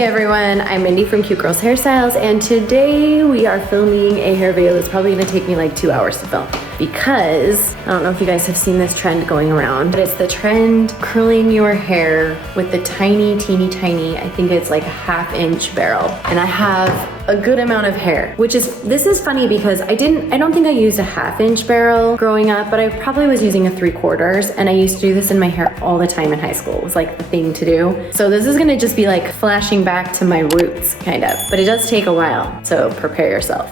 Hey everyone, I'm Mindy from Cute Girls Hairstyles, and today we are filming a hair video that's probably gonna take me like 2 hours to film because I don't know if you guys have seen this trend going around, but it's the trend curling your hair with the teeny, I think it's like a 1/2-inch barrel. And I have a good amount of hair, this is funny because I don't think I used a 1/2-inch barrel growing up, but I probably was using a 3/4, and I used to do this in my hair all the time in high school. It was like the thing to do. So this is gonna just be like flashing back to my roots, kind of, but it does take a while, so prepare yourself.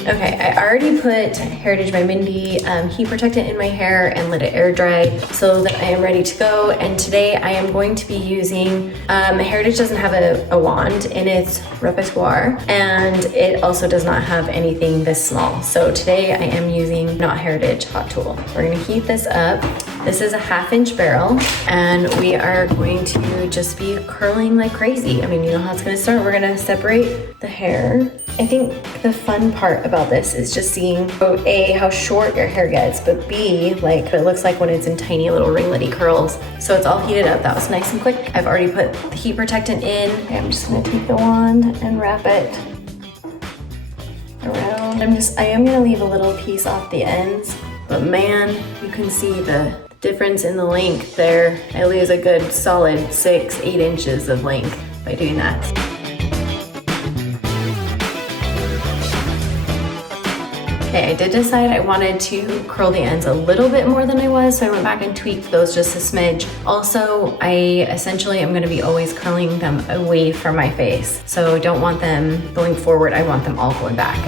Okay, I already put Heritage by Mindy heat protectant in my hair and let it air dry so that I am ready to go. And today I am going to be using, Heritage doesn't have a wand in its repertoire, and it also does not have anything this small. So today I am using not Heritage hot tool. We're gonna heat this up. This is a 1/2-inch barrel, and we are going to just be curling like crazy. I mean, you know how it's gonna start. We're gonna separate the hair. I think the fun part about this is just seeing A, how short your hair gets, but B, like what it looks like when it's in tiny little ringlety curls. So it's all heated up. That was nice and quick. I've already put the heat protectant in. Okay, I'm just gonna take the wand and wrap it around. I am gonna leave a little piece off the ends, but man, you can see the difference in the length there. I lose a good solid 6-8 inches of length by doing that. Okay, I did decide I wanted to curl the ends a little bit more than I was, so I went back and tweaked those just a smidge. Also, I essentially am gonna be always curling them away from my face. So I don't want them going forward, I want them all going back.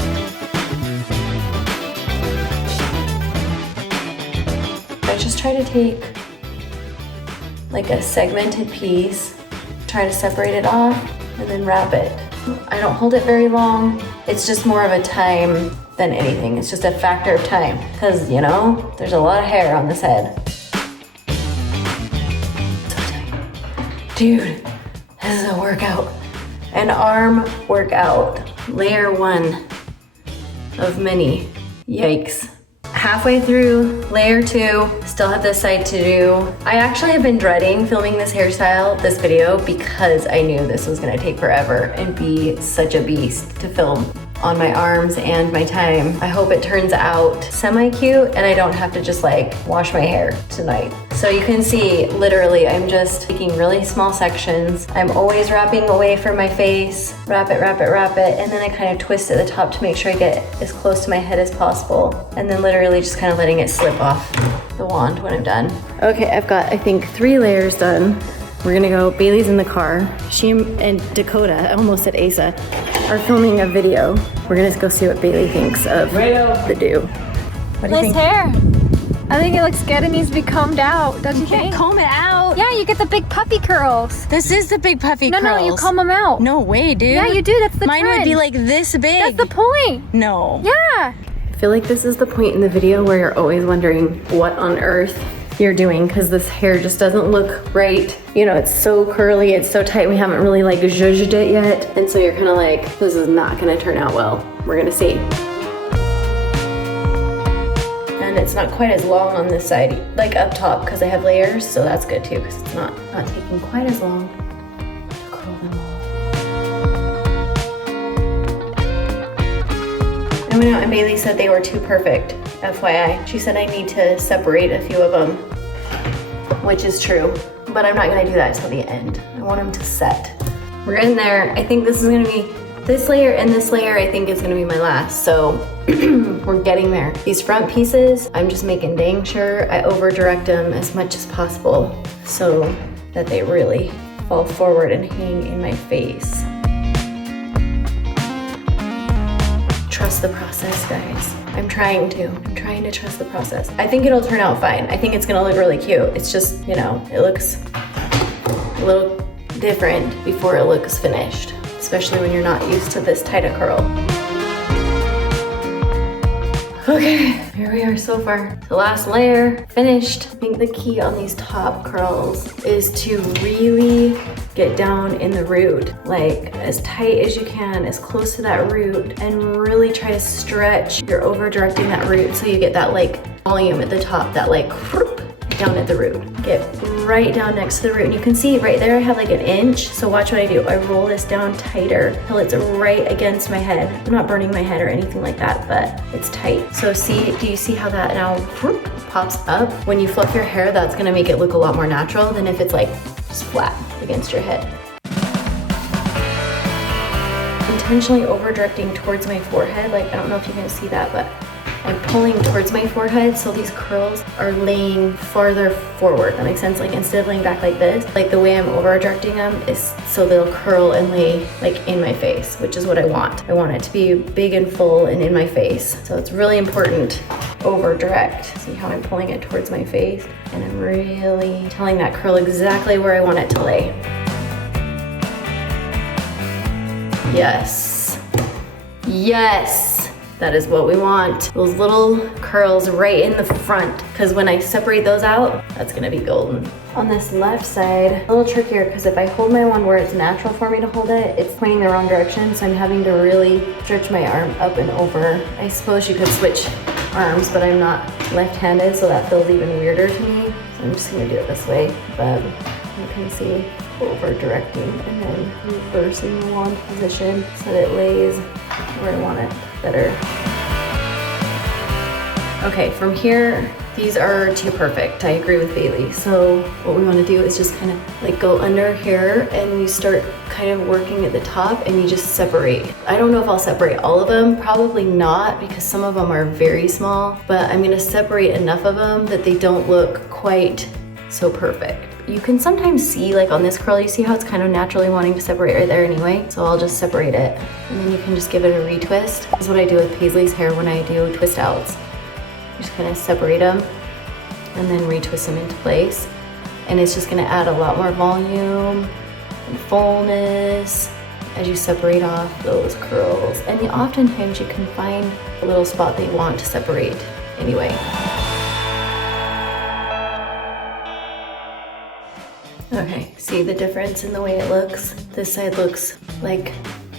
I just try to take like a segmented piece, try to separate it off, and then wrap it. I don't hold it very long. It's just more of a time than anything. It's just a factor of time because, you know, there's a lot of hair on this head. So tight. Dude, this is a workout. An arm workout. Layer 1 of many. Yikes. Halfway through layer 2, still have this side to do. I actually have been dreading filming this video, because I knew this was gonna take forever and be such a beast to film on my arms and my time. I hope it turns out semi-cute and I don't have to just like wash my hair tonight. So you can see, literally, I'm just taking really small sections. I'm always wrapping away from my face, wrap it, and then I kind of twist at the top to make sure I get as close to my head as possible. And then literally just kind of letting it slip off the wand when I'm done. Okay, I've got, I think, 3 layers done. We're gonna go, Bailey's in the car. She and Dakota, I almost said Asa, are filming a video. We're gonna go see what Bailey thinks of the do. What do you think? Nice hair. I think it looks good. It needs to be combed out, don't you think? Comb it out. Yeah, you get the big puffy curls. This is the big puffy curls. No, you comb them out. No way, dude. Yeah, you do. That's the Mine trend. would be like this big. That's the point. No. Yeah. I feel like this is the point in the video where you're always wondering what on earth you're doing, because this hair just doesn't look right. You know, it's so curly, it's so tight, we haven't really like zhuzhed it yet. And so you're kind of like, this is not gonna turn out well. We're gonna see. And it's not quite as long on this side, like up top, because I have layers, so that's good too, because it's not taking quite as long to curl them all. And we know, and Bailey said they were too perfect, FYI. She said I need to separate a few of them, which is true, but I'm not gonna do that until the end. I want them to set. We're in there. I think this is gonna be, this layer and this layer I think is gonna be my last, so we're getting there. These front pieces, I'm just making dang sure I over direct them as much as possible so that they really fall forward and hang in my face. Trust the process, guys. I'm trying to trust the process. I think it'll turn out fine. I think it's gonna look really cute. It's just, you know, it looks a little different before it looks finished, especially when you're not used to this tight a curl. Okay, here we are so far. The last layer finished. I think the key on these top curls is to really get down in the root, like as tight as you can, as close to that root, and really try to stretch. You're over directing that root so you get that like volume at the top, that like down at the root. Get right down next to the root. And you can see right there I have like an inch. So watch what I do. I roll this down tighter till it's right against my head. I'm not burning my head or anything like that, but it's tight. So see, do you see how that now whoop, pops up? When you fluff your hair, that's gonna make it look a lot more natural than if it's like just flat against your head. Intentionally over directing towards my forehead. Like, I don't know if you can see that, but I'm pulling towards my forehead, so these curls are laying farther forward. That makes sense? Like, instead of laying back like this, like the way I'm over directing them is so they'll curl and lay like in my face, which is what I want. I want it to be big and full and in my face. So it's really important over direct. See how I'm pulling it towards my face, and I'm really telling that curl exactly where I want it to lay. Yes. Yes. That is what we want. Those little curls right in the front, because when I separate those out, that's gonna be golden. On this left side, a little trickier, because if I hold my one where it's natural for me to hold it, it's pointing the wrong direction, so I'm having to really stretch my arm up and over. I suppose you could switch arms, but I'm not left-handed, so that feels even weirder to me. So I'm just gonna do it this way, but you can see over directing and then reversing the wand position so that it lays where I want it better. Okay, from here, these are too perfect. I agree with Bailey. So what we want to do is just kind of like go under here, and you start kind of working at the top, and you just separate. I don't know if I'll separate all of them, probably not, because some of them are very small, but I'm gonna separate enough of them that they don't look quite so perfect. You can sometimes see, like on this curl, you see how it's kind of naturally wanting to separate right there anyway. So I'll just separate it, and then you can just give it a retwist. This is what I do with Paisley's hair when I do twist outs. Just kind of separate them and then retwist them into place. And it's just gonna add a lot more volume and fullness as you separate off those curls. And oftentimes you can find a little spot that you want to separate anyway. Okay, see the difference in the way it looks? This side looks like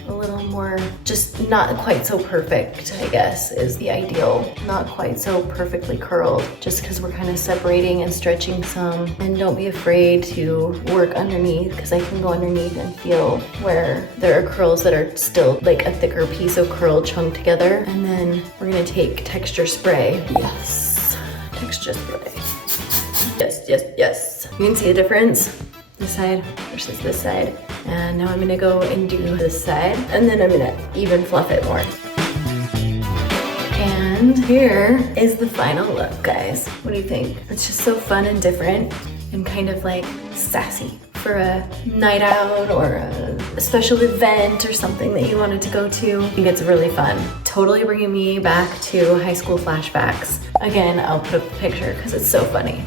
a little more, just not quite so perfect, I guess, is the ideal. Not quite so perfectly curled, just because we're kind of separating and stretching some. And don't be afraid to work underneath, because I can go underneath and feel where there are curls that are still like a thicker piece of curl chunked together. And then we're gonna take texture spray. Yes, texture spray. Yes, yes, yes. You can see the difference, this side versus this side. And now I'm gonna go and do this side, and then I'm gonna even fluff it more. And here is the final look, guys. What do you think? It's just so fun and different and kind of like sassy for a night out or a special event or something that you wanted to go to. I think it's really fun. Totally bringing me back to high school flashbacks. Again, I'll put up a picture because it's so funny.